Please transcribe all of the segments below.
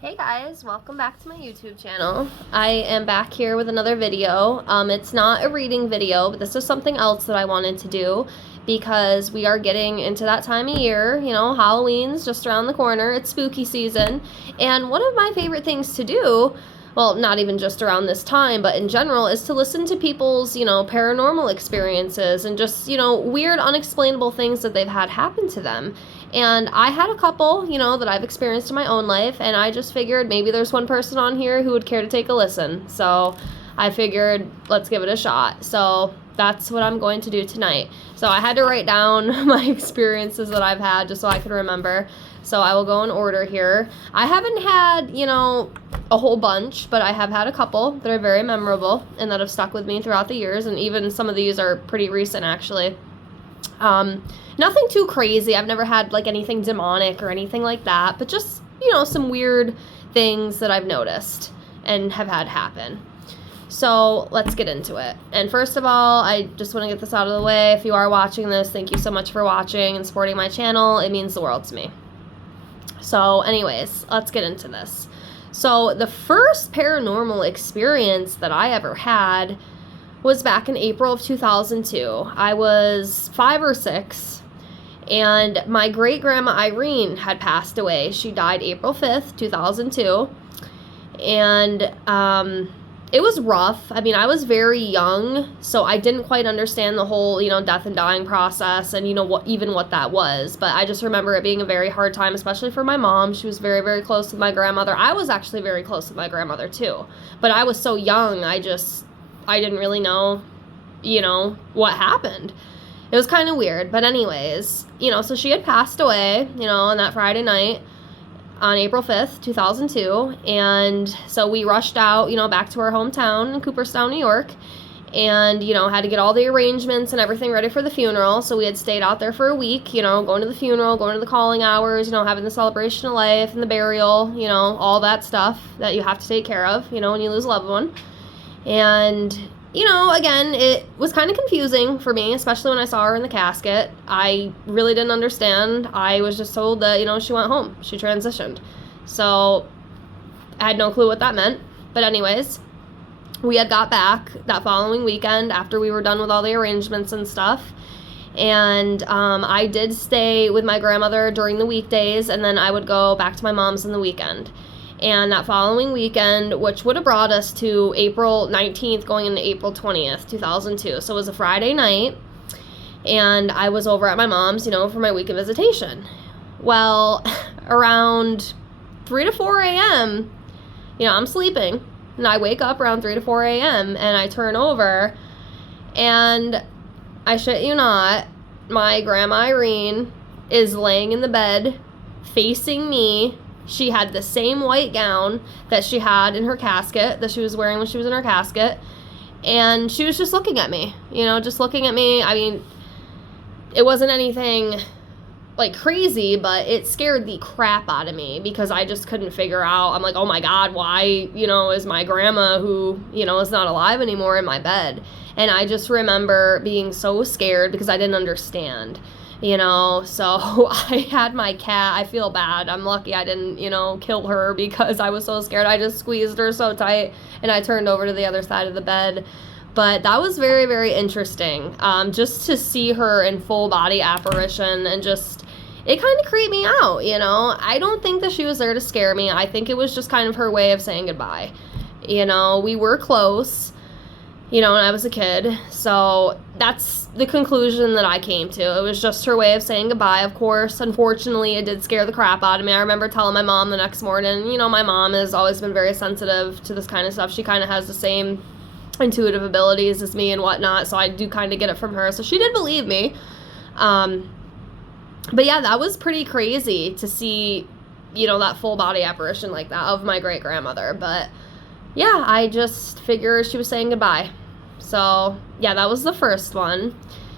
Hey guys, welcome back to my YouTube channel. I am back here with another video. It's not a reading video, but this is something else that I wanted to do because we are getting into that time of year. You know, Halloween's just around the corner. It's spooky season. And one of my favorite things to do, well, not even just around this time, but in general, is to listen to people's, paranormal experiences and just, weird, unexplainable things that they've had happen to them. And I had a couple, that I've experienced in my own life, and I just figured maybe there's one person on here who would care to take a listen. So I figured, let's give it a shot. So that's what I'm going to do tonight. So I had to write down my experiences that I've had just so I could remember. So I will go in order here. I haven't had, a whole bunch, but I have had a couple that are very memorable and that have stuck with me throughout the years, and even some of these are pretty recent, actually. Nothing too crazy. I've never had like anything demonic or anything like that, but just, some weird things that I've noticed and have had happen. So let's get into it. And first of all, I just want to get this out of the way. If you are watching this, thank you so much for watching and supporting my channel. It means the world to me. So anyways, let's get into this. So the first paranormal experience that I ever had was back in April of 2002. I was 5 or 6, and my great-grandma Irene had passed away. She died April 5th, 2002, and it was rough. I mean, I was very young, so I didn't quite understand the whole, death and dying process and, what that was. But I just remember it being a very hard time, especially for my mom. She was very, very close with my grandmother. I was actually very close with my grandmother, too. But I was so young, I didn't really know, what happened. It was kind of weird. But anyways, so she had passed away, on that Friday night on April 5th, 2002. And so we rushed out, back to our hometown in Cooperstown, New York. And, had to get all the arrangements and everything ready for the funeral. So we had stayed out there for a week, going to the funeral, going to the calling hours, having the celebration of life and the burial, all that stuff that you have to take care of, when you lose a loved one. And, again, it was kind of confusing for me, especially when I saw her in the casket. I really didn't understand. I was just told that, she went home. She transitioned. So I had no clue what that meant. But anyways, we had got back that following weekend after we were done with all the arrangements and stuff. And I did stay with my grandmother during the weekdays, and then I would go back to my mom's on the weekend. And that following weekend, which would have brought us to April 19th, going into April 20th, 2002. So it was a Friday night, and I was over at my mom's, for my week of visitation. Well, around 3 to 4 a.m., I'm sleeping, and I wake up around 3 to 4 a.m., and I turn over, and I shit you not, my grandma Irene is laying in the bed facing me. She had the same white gown that she had in her casket, that she was wearing when she was in her casket. And she was just looking at me, just looking at me. I mean, it wasn't anything like crazy, but it scared the crap out of me because I just couldn't figure out. I'm like, oh my God, why, is my grandma who, is not alive anymore in my bed? And I just remember being so scared because I didn't understand. So I had my cat. I feel bad. I'm lucky I didn't, kill her because I was so scared. I just squeezed her so tight and I turned over to the other side of the bed. But that was very, very interesting. Just to see her in full body apparition and just, it kind of creeped me out, I don't think that she was there to scare me. I think it was just kind of her way of saying goodbye. We were close. When I was a kid. So that's the conclusion that I came to. It was just her way of saying goodbye. Of course, unfortunately, it did scare the crap out of me. I remember telling my mom the next morning, my mom has always been very sensitive to this kind of stuff. She kind of has the same intuitive abilities as me and whatnot, so I do kind of get it from her. So she did believe me. But yeah, that was pretty crazy to see, that full body apparition like that of my great-grandmother. But yeah, I just figured she was saying goodbye. So, yeah, that was the first one.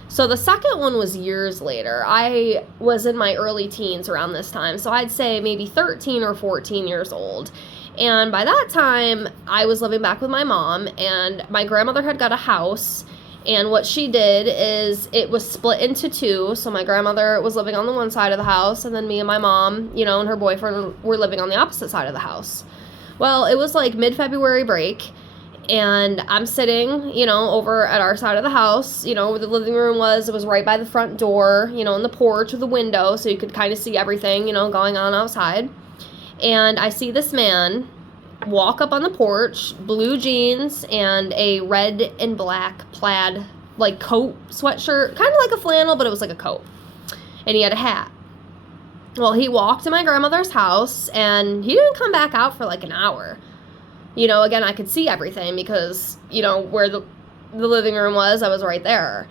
So the second one was years later. I was in my early teens around this time. So I'd say maybe 13 or 14 years old. And by that time, I was living back with my mom, and my grandmother had got a house, And what she did is it was split into two. So my grandmother was living on the one side of the house, and then me and my mom, you know, and her boyfriend were living on the opposite side of the house. Well, it was like mid-February break, and I'm sitting, you know, over at our side of the house, you know, where the living room was. It was right by the front door, you know, in the porch with the window, so you could kind of see everything, you know, going on outside. And I see this man walk up on the porch, blue jeans and a red and black plaid like coat sweatshirt, kind of like a flannel, but it was like a coat, and he had a hat. Well, he walked to my grandmother's house, and he didn't come back out for like an hour. You know, again, I could see everything because, you know, where the living room was, I was right there.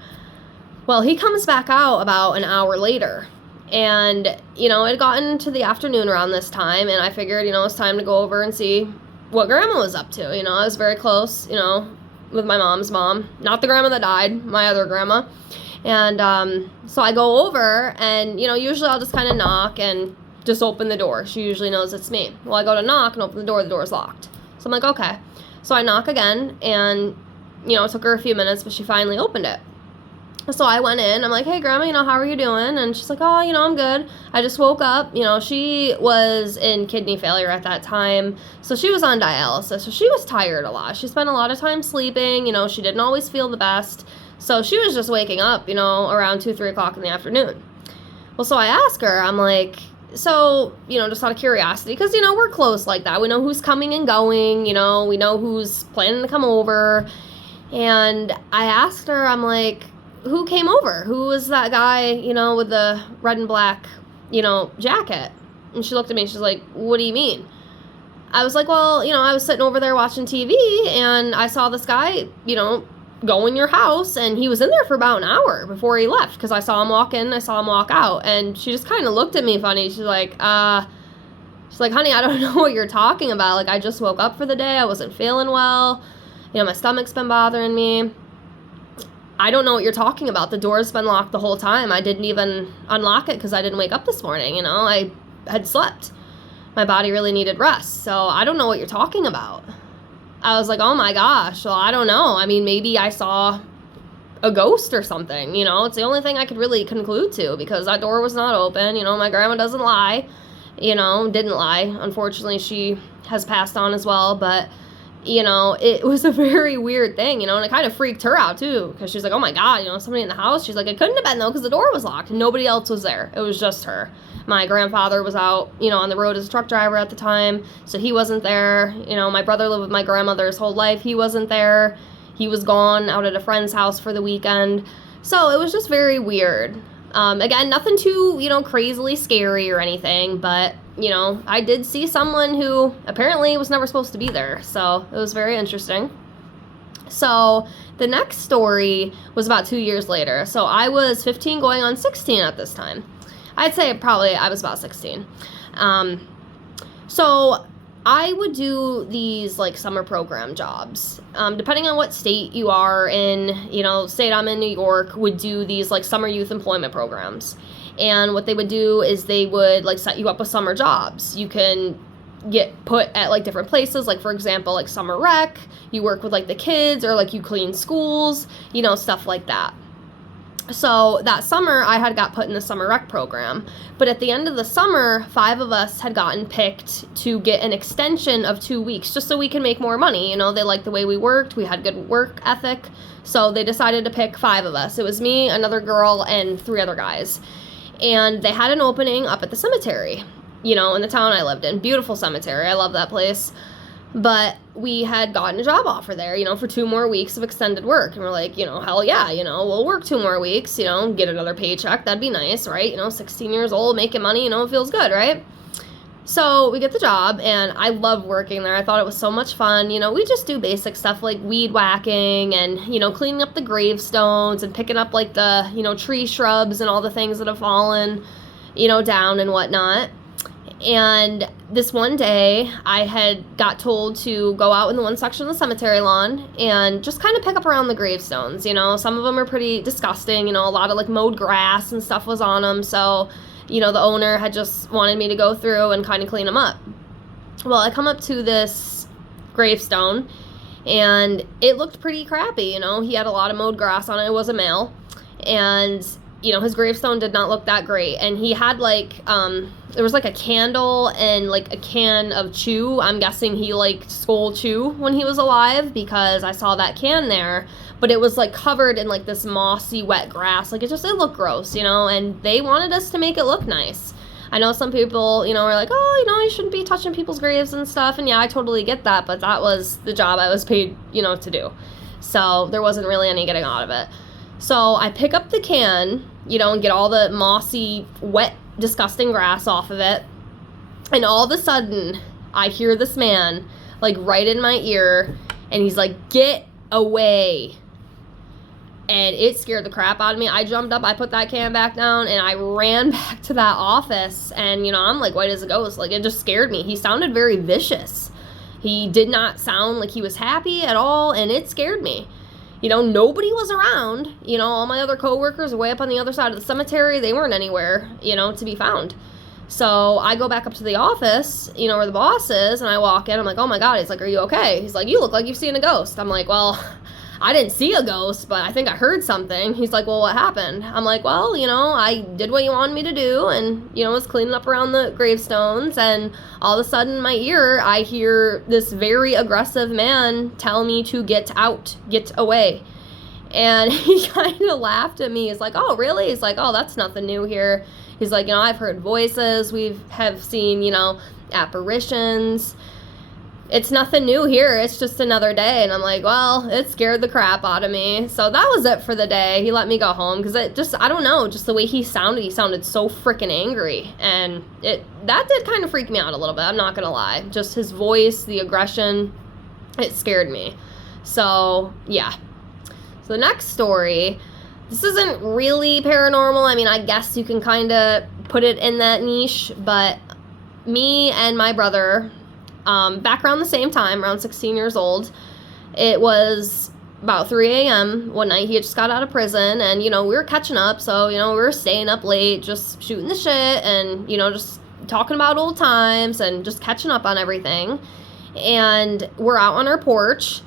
Well, he comes back out about an hour later. And, you know, it had gotten to the afternoon around this time, and I figured, you know, it's time to go over and see what Grandma was up to. You know, I was very close, you know, with my mom's mom. Not the grandma that died, my other grandma. And so I go over, and, you know, usually I'll just kind of knock and just open the door. She usually knows it's me. Well, I go to knock and open the door's locked. So I'm like, okay. So I knock again, and, you know, it took her a few minutes, but she finally opened it. So I went in, I'm like, hey, Grandma, you know, how are you doing? And she's like, oh, you know, I'm good. I just woke up. You know, she was in kidney failure at that time, so she was on dialysis, so she was tired a lot. She spent a lot of time sleeping, you know, she didn't always feel the best, so she was just waking up, you know, around 2, 3 o'clock in the afternoon. Well, so I asked her, I'm like, so, you know, just out of curiosity, because, you know, we're close like that. We know who's coming and going, you know, we know who's planning to come over, and I asked her, I'm like, who came over? Who was that guy, you know, with the red and black, you know, jacket? And she looked at me and she's like, what do you mean? I was like, well, you know, I was sitting over there watching TV, and I saw this guy, you know, go in your house, and he was in there for about an hour before he left, because I saw him walk in, I saw him walk out. And she just kind of looked at me funny. She's like, honey, I don't know what you're talking about. Like, I just woke up for the day. I wasn't feeling well. You know, my stomach's been bothering me. I don't know what you're talking about. The door's been locked the whole time. I didn't even unlock it because I didn't wake up this morning, you know. I had slept. My body really needed rest. So I don't know what you're talking about. I was like, oh my gosh. Well, I don't know. I mean, maybe I saw a ghost or something, you know. It's the only thing I could really conclude to, because that door was not open. You know, my grandma doesn't lie. You know, didn't lie. Unfortunately, she has passed on as well, but you know, it was a very weird thing, you know, and it kind of freaked her out, too, because she's like, oh, my God, you know, somebody in the house. She's like, it couldn't have been, though, because the door was locked, and nobody else was there. It was just her. My grandfather was out, you know, on the road as a truck driver at the time, so he wasn't there. You know, my brother lived with my grandmother his whole life. He wasn't there. He was gone out at a friend's house for the weekend. So it was just very weird. Again, nothing too, you know, crazily scary or anything, but, you know, I did see someone who apparently was never supposed to be there, so it was very interesting. So the next story was about 2 years later. So I was 15 going on 16 at this time. I'd say probably I was about 16. So I would do these like summer program jobs. Depending on what state you are in, you know, state I'm in, New York, would do these like summer youth employment programs. And what they would do is they would like set you up with summer jobs. You can get put at like different places, like for example, like summer rec, you work with like the kids, or like you clean schools, you know, stuff like that. So that summer I had got put in the summer rec program, but at the end of the summer, 5 of us had gotten picked to get an extension of 2 weeks just so we can make more money. You know, they liked the way we worked. We had good work ethic. So they decided to pick 5 of us. It was me, another girl, and 3 other guys. And they had an opening up at the cemetery, you know, in the town I lived in. Beautiful cemetery. I love that place. But we had gotten a job offer there, you know, for 2 more weeks of extended work. And we're like, you know, hell yeah, you know, we'll work 2 more weeks, you know, get another paycheck. That'd be nice, right? You know, 16 years old, making money, you know, it feels good, right? So we get the job, and I love working there. I thought it was so much fun. You know, we just do basic stuff like weed whacking and, you know, cleaning up the gravestones and picking up like the, you know, tree shrubs and all the things that have fallen, you know, down and whatnot. And this one day I had got told to go out in the one section of the cemetery lawn and just kind of pick up around the gravestones. You know, some of them are pretty disgusting, you know, a lot of like mowed grass and stuff was on them. So, you know, the owner had just wanted me to go through and kind of clean them up. Well, I come up to this gravestone, and it looked pretty crappy. You know, he had a lot of mowed grass on it. It was a male, and you know, his gravestone did not look that great. And he had like there was like a candle and like a can of chew. I'm guessing he liked Skull Chew when he was alive, because I saw that can there, but it was like covered in like this mossy wet grass. Like it looked gross, you know, and they wanted us to make it look nice. I know some people, you know, are like, oh, you know, you shouldn't be touching people's graves and stuff. And yeah, I totally get that, but that was the job I was paid, you know, to do. So there wasn't really any getting out of it. So I pick up the can, you know, and get all the mossy, wet, disgusting grass off of it. And all of a sudden, I hear this man, like, right in my ear, and he's like, get away. And it scared the crap out of me. I jumped up, I put that can back down, and I ran back to that office. And, you know, I'm like white as a ghost. Like, it just scared me. He sounded very vicious. He did not sound like he was happy at all, and it scared me. You know, nobody was around. You know, all my other coworkers were way up on the other side of the cemetery. They weren't anywhere, you know, to be found. So I go back up to the office, you know, where the boss is, and I walk in. I'm like, oh my God. He's like, are you okay? He's like, you look like you've seen a ghost. I'm like, well, I didn't see a ghost, but I think I heard something. He's like, well, what happened? I'm like, well, you know, I did what you wanted me to do, and, you know, was cleaning up around the gravestones, and all of a sudden in my ear, I hear this very aggressive man tell me to get out, get away. And he kind of laughed at me. He's like, oh, really? He's like, oh, that's nothing new here. He's like, you know, I've heard voices. Have seen, you know, apparitions. It's nothing new here. It's just another day. And I'm like, well, it scared the crap out of me. So that was it for the day. He let me go home because it just, I don't know, just the way he sounded so freaking angry. And that did kind of freak me out a little bit. I'm not going to lie. Just his voice, the aggression, it scared me. So, yeah. So the next story, this isn't really paranormal. I mean, I guess you can kind of put it in that niche, but me and my brother, back around the same time, around 16 years old, it was about 3 a.m. one night. He had just got out of prison, and, you know, we were catching up, so, you know, we were staying up late, just shooting the shit, and, you know, just talking about old times, and just catching up on everything. And we're out on our porch,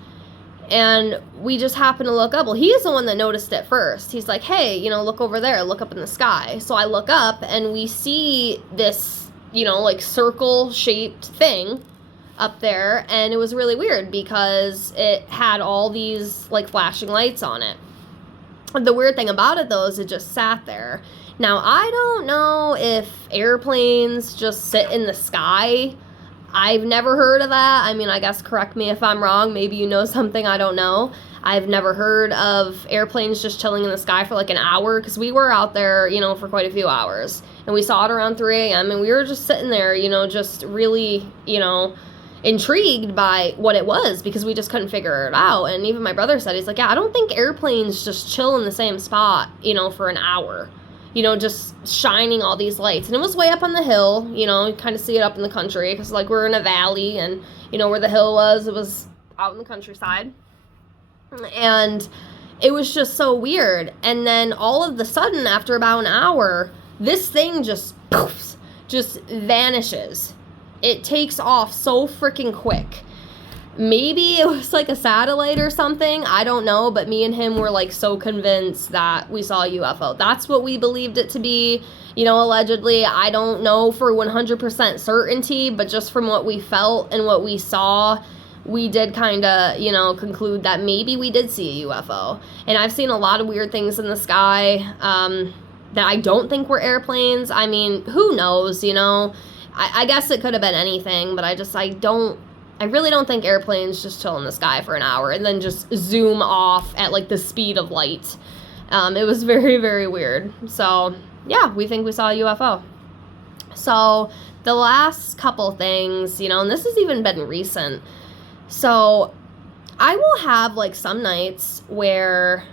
and we just happened to look up. Well, he's the one that noticed it first. He's like, hey, you know, look over there, look up in the sky. So I look up, and we see this, you know, like circle-shaped thing up there, and it was really weird because it had all these like flashing lights on it. The weird thing about it, though, is it just sat there. Now, I don't know if airplanes just sit in the sky. I've never heard of that. I mean, I guess correct me if I'm wrong. Maybe you know something I don't know. I've never heard of airplanes just chilling in the sky for like an hour, because we were out there, you know, for quite a few hours, and we saw it around 3 a.m. and we were just sitting there, you know, just really, you know, intrigued by what it was, because we just couldn't figure it out. And even my brother said, he's like, yeah, I don't think airplanes just chill in the same spot, you know, for an hour, you know, just shining all these lights. And it was way up on the hill, you know, you kind of see it up in the country, because like we're in a valley, and, you know, where the hill was, it was out in the countryside. And it was just so weird. And then all of a sudden, after about an hour, this thing just poofs, just vanishes. It takes off so freaking quick. Maybe it was like a satellite or something. I don't know. But me and him were like so convinced that we saw a UFO. That's what we believed it to be. You know, allegedly. I don't know for 100% certainty. But just from what we felt and what we saw, we did kind of, you know, conclude that maybe we did see a UFO. And I've seen a lot of weird things in the sky that I don't think were airplanes. I mean, who knows, you know? I guess it could have been anything, but I really don't think airplanes just chill in the sky for an hour and then just zoom off at like the speed of light. It was very, very weird. So yeah, we think we saw a UFO. So the last couple things, you know, and this has even been recent. So I will have like some nights where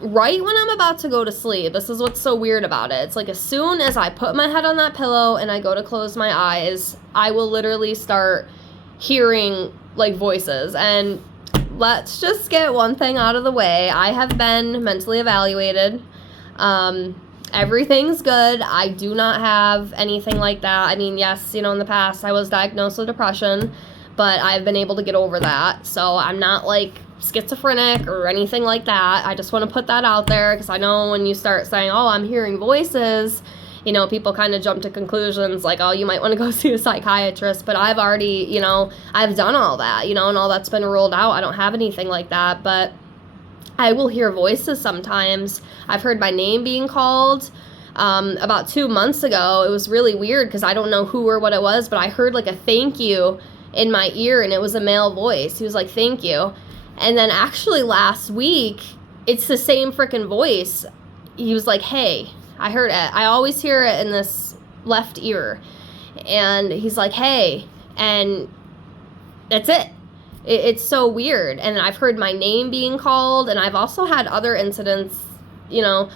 right when I'm about to go to sleep, this is what's so weird about it. It's like as soon as I put my head on that pillow and I go to close my eyes, I will literally start hearing like voices. And let's just get one thing out of the way. I have been mentally evaluated. Everything's good. I do not have anything like that. I mean, yes, you know, in the past I was diagnosed with depression, but I've been able to get over that. So I'm not like schizophrenic or anything like that. I just want to put that out there, because I know when you start saying, oh, I'm hearing voices, you know, people kind of jump to conclusions like, oh, you might want to go see a psychiatrist. But I've already, you know, I've done all that, you know, and all that's been ruled out. I don't have anything like that, but I will hear voices sometimes. I've heard my name being called. About 2 months ago, it was really weird because I don't know who or what it was, but I heard like a thank you in my ear, and it was a male voice. He was like, thank you. And then actually last week, it's the same freaking voice. He was like, hey, I heard it. I always hear it in this left ear. And he's like, hey, and that's it. It's so weird. And I've heard my name being called, and I've also had other incidents, you know.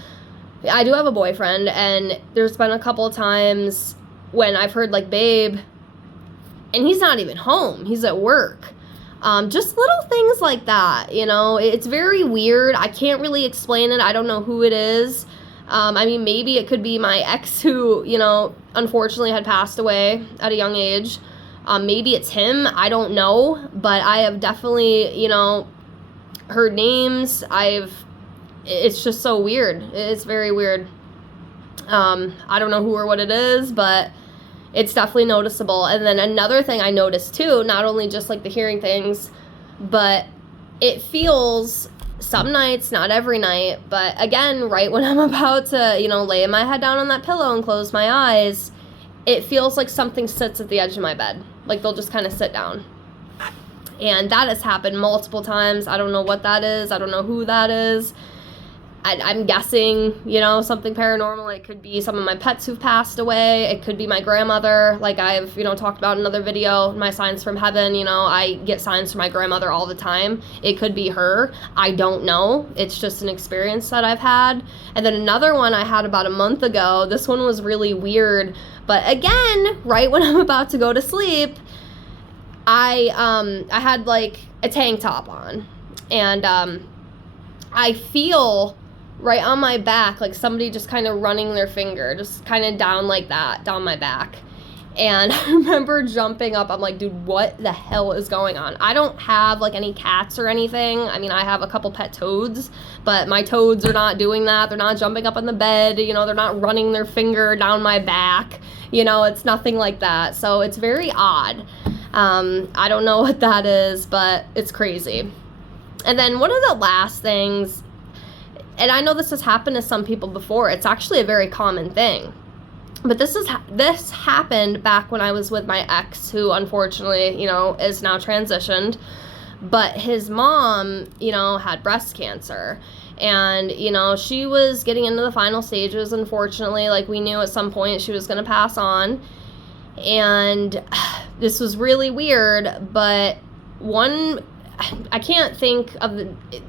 I do have a boyfriend, and there's been a couple of times when I've heard like, babe, and he's not even home. He's at work. Just little things like that, you know. It's very weird. I can't really explain it. I don't know who it is. I mean, maybe it could be my ex who, you know, unfortunately had passed away at a young age. Maybe it's him. I don't know. But I have definitely, you know, heard names. It's just so weird. It's very weird. I don't know who or what it is, but it's definitely noticeable. And then another thing I noticed too, not only just like the hearing things, but it feels some nights, not every night, but again, right when I'm about to, you know, lay my head down on that pillow and close my eyes, it feels like something sits at the edge of my bed. Like they'll just kind of sit down. And that has happened multiple times. I don't know what that is. I don't know who that is. I'm guessing, you know, something paranormal. It could be some of my pets who've passed away. It could be my grandmother, like I've, you know, talked about in another video, my signs from heaven. You know, I get signs from my grandmother all the time. It could be her. I don't know. It's just an experience that I've had. And then another one I had about a month ago. This one was really weird. But again, right when I'm about to go to sleep, I had like a tank top on. And I feel right on my back, like somebody just kind of running their finger, just kind of down like that, down my back. And I remember jumping up. I'm like, dude, what the hell is going on? I don't have like any cats or anything. I mean, I have a couple pet toads, but my toads are not doing that. They're not jumping up on the bed. You know, they're not running their finger down my back. You know, it's nothing like that. So it's very odd. I don't know what that is, but it's crazy. And then one of the last things, and I know this has happened to some people before, it's actually a very common thing, but this happened back when I was with my ex, who unfortunately, you know, is now transitioned, but his mom, you know, had breast cancer, and, you know, she was getting into the final stages, unfortunately. Like, we knew at some point she was going to pass on, and this was really weird, but I can't think of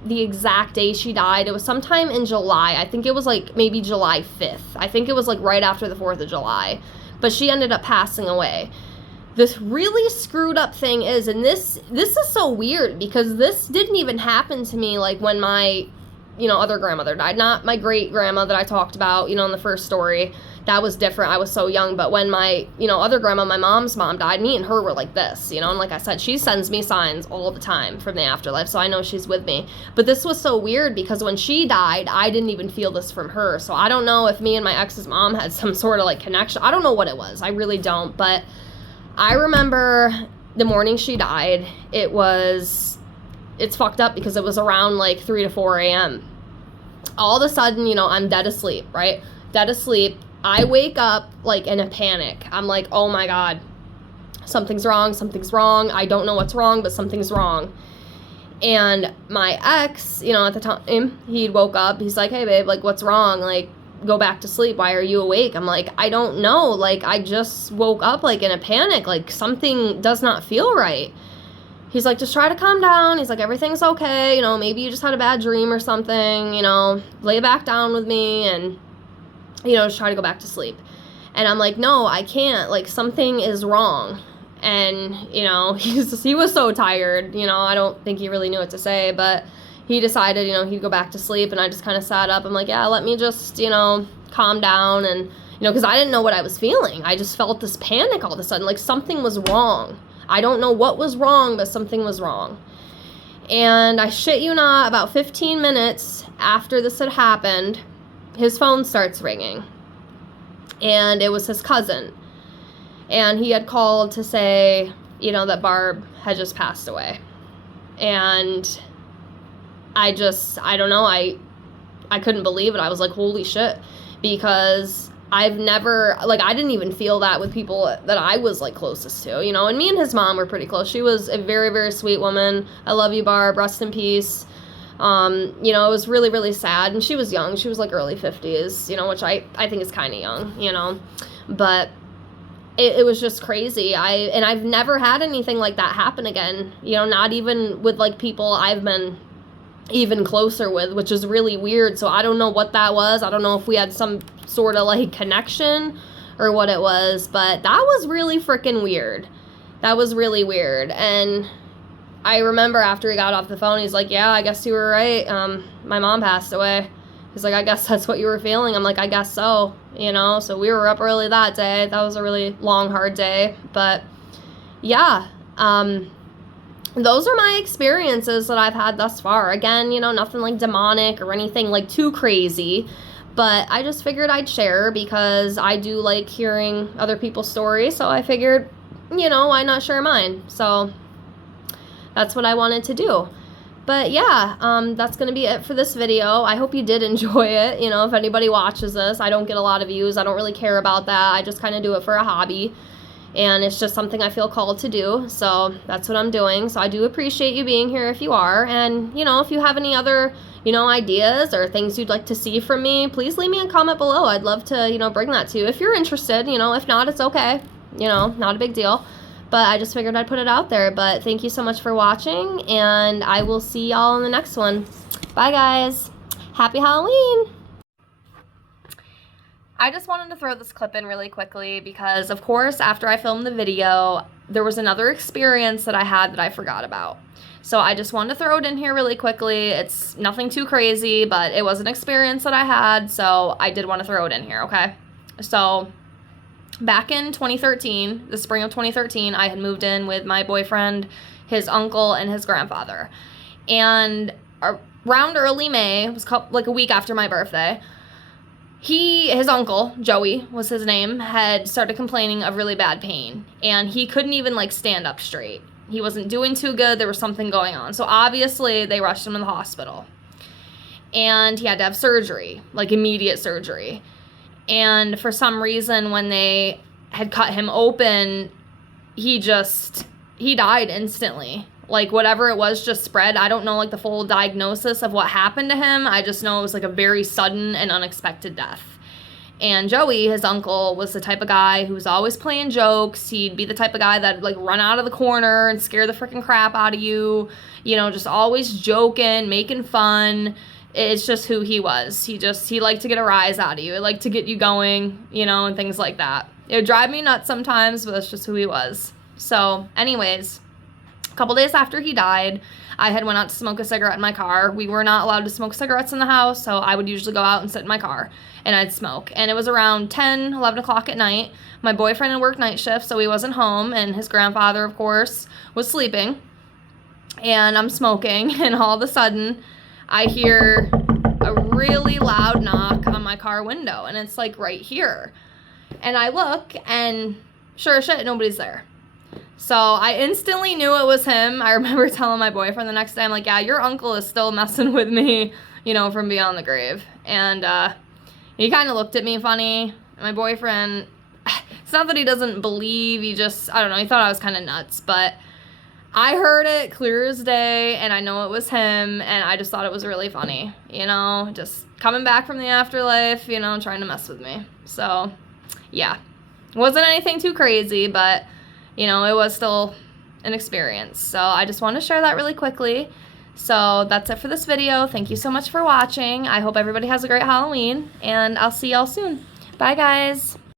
the exact day she died. It was sometime in July. I think it was like maybe July 5th. I think it was like right after the 4th of July. But she ended up passing away. This really screwed up thing is, and this is so weird because this didn't even happen to me like when my, you know, other grandmother died. Not my great grandma that I talked about, you know, in the first story. That was different. I was so young. But when my, you know, other grandma, my mom's mom died, me and her were like this, you know. And like I said, she sends me signs all the time from the afterlife. So I know she's with me. But this was so weird because when she died, I didn't even feel this from her. So I don't know if me and my ex's mom had some sort of like connection. I don't know what it was. I really don't. But I remember the morning she died, it's fucked up because it was around like 3 to 4 a.m. All of a sudden, you know, I'm dead asleep, right? Dead asleep. I wake up like in a panic. I'm like, oh my God, something's wrong. I don't know what's wrong, but something's wrong. And my ex, you know, at the time, he woke up. He's like, hey babe, like what's wrong? Like, go back to sleep. Why are you awake? I'm like, I don't know. Like, I just woke up like in a panic. Like, something does not feel right. He's like, just try to calm down. He's like, everything's okay. You know, maybe you just had a bad dream or something. You know, lay back down with me and, you know, just try to go back to sleep. And I'm like, no, I can't. Like, something is wrong. And, you know, he was so tired. You know, I don't think he really knew what to say. But he decided, you know, he'd go back to sleep. And I just kind of sat up. I'm like, yeah, let me just, you know, calm down. And, you know, because I didn't know what I was feeling. I just felt this panic all of a sudden. Like, something was wrong. I don't know what was wrong, but something was wrong. And I shit you not, about 15 minutes after this had happened, his phone starts ringing. And it was his cousin. And he had called to say, you know, that Barb had just passed away. And I don't know, I couldn't believe it. I was like, holy shit. Because I've never, like, I didn't even feel that with people that I was, like, closest to, you know. And me and his mom were pretty close. She was a very, very sweet woman. I love you, Barb. Rest in peace. You know, it was really, really sad. And she was young. She was, like, early 50s, you know, which I think is kind of young, you know. But it was just crazy. And I've never had anything like that happen again, you know, not even with, like, people I've been even closer with, which is really weird. So I don't know what that was. I don't know if we had some sort of, like, connection or what it was, but that was really freaking weird. That was really weird. And I remember after he got off the phone, he's like, yeah, I guess you were right. My mom passed away. He's like, I guess that's what you were feeling. I'm like, I guess so, you know. So we were up early that day. That was a really long, hard day. But yeah, those are my experiences that I've had thus far. Again, you know, nothing like demonic or anything like too crazy, but I just figured I'd share because I do like hearing other people's stories. So I figured, you know, why not share mine? So that's what I wanted to do. But yeah, that's going to be it for this video. I hope you did enjoy it. You know, if anybody watches this, I don't get a lot of views. I don't really care about that. I just kind of do it for a hobby. And it's just something I feel called to do. So that's what I'm doing. So I do appreciate you being here if you are. And, you know, if you have any other, you know, ideas or things you'd like to see from me, please leave me a comment below. I'd love to, you know, bring that to you if you're interested. You know, if not, it's okay. You know, not a big deal. But I just figured I'd put it out there. But thank you so much for watching. And I will see y'all in the next one. Bye, guys. Happy Halloween. I just wanted to throw this clip in really quickly because, of course, after I filmed the video, there was another experience that I had that I forgot about. So I just wanted to throw it in here really quickly. It's nothing too crazy, but it was an experience that I had, so I did want to throw it in here, okay? So back in 2013, the spring of 2013, I had moved in with my boyfriend, his uncle, and his grandfather. And around early May, it was like a week after my birthday, his uncle, Joey was his name, had started complaining of really bad pain. And he couldn't even, like, stand up straight. He wasn't doing too good. There was something going on. So obviously they rushed him to the hospital. And he had to have surgery, like immediate surgery. And for some reason, when they had cut him open, he died instantly. Like, whatever it was just spread. I don't know, like, the full diagnosis of what happened to him. I just know it was, like, a very sudden and unexpected death. And Joey, his uncle, was the type of guy who was always playing jokes. He'd be the type of guy that'd, like, run out of the corner and scare the freaking crap out of you. You know, just always joking, making fun. It's just who he was. He liked to get a rise out of you. He liked to get you going, you know, and things like that. It would drive me nuts sometimes, but that's just who he was. So, anyways, a couple days after he died, I had went out to smoke a cigarette in my car. We were not allowed to smoke cigarettes in the house, so I would usually go out and sit in my car, and I'd smoke. And it was around 10, 11 o'clock at night. My boyfriend had worked night shift, so he wasn't home, and his grandfather, of course, was sleeping. And I'm smoking, and all of a sudden, I hear a really loud knock on my car window, and it's, like, right here. And I look, and sure as shit, nobody's there. So I instantly knew it was him. I remember telling my boyfriend the next day, I'm like, yeah, your uncle is still messing with me, you know, from beyond the grave. And he kind of looked at me funny. My boyfriend, it's not that he doesn't believe, he just, I don't know, he thought I was kind of nuts. But I heard it clear as day, and I know it was him, and I just thought it was really funny, you know, just coming back from the afterlife, you know, trying to mess with me. So, yeah, it wasn't anything too crazy, but you know, it was still an experience. So I just want to share that really quickly. So that's it for this video. Thank you so much for watching. I hope everybody has a great Halloween, and I'll see y'all soon. Bye, guys.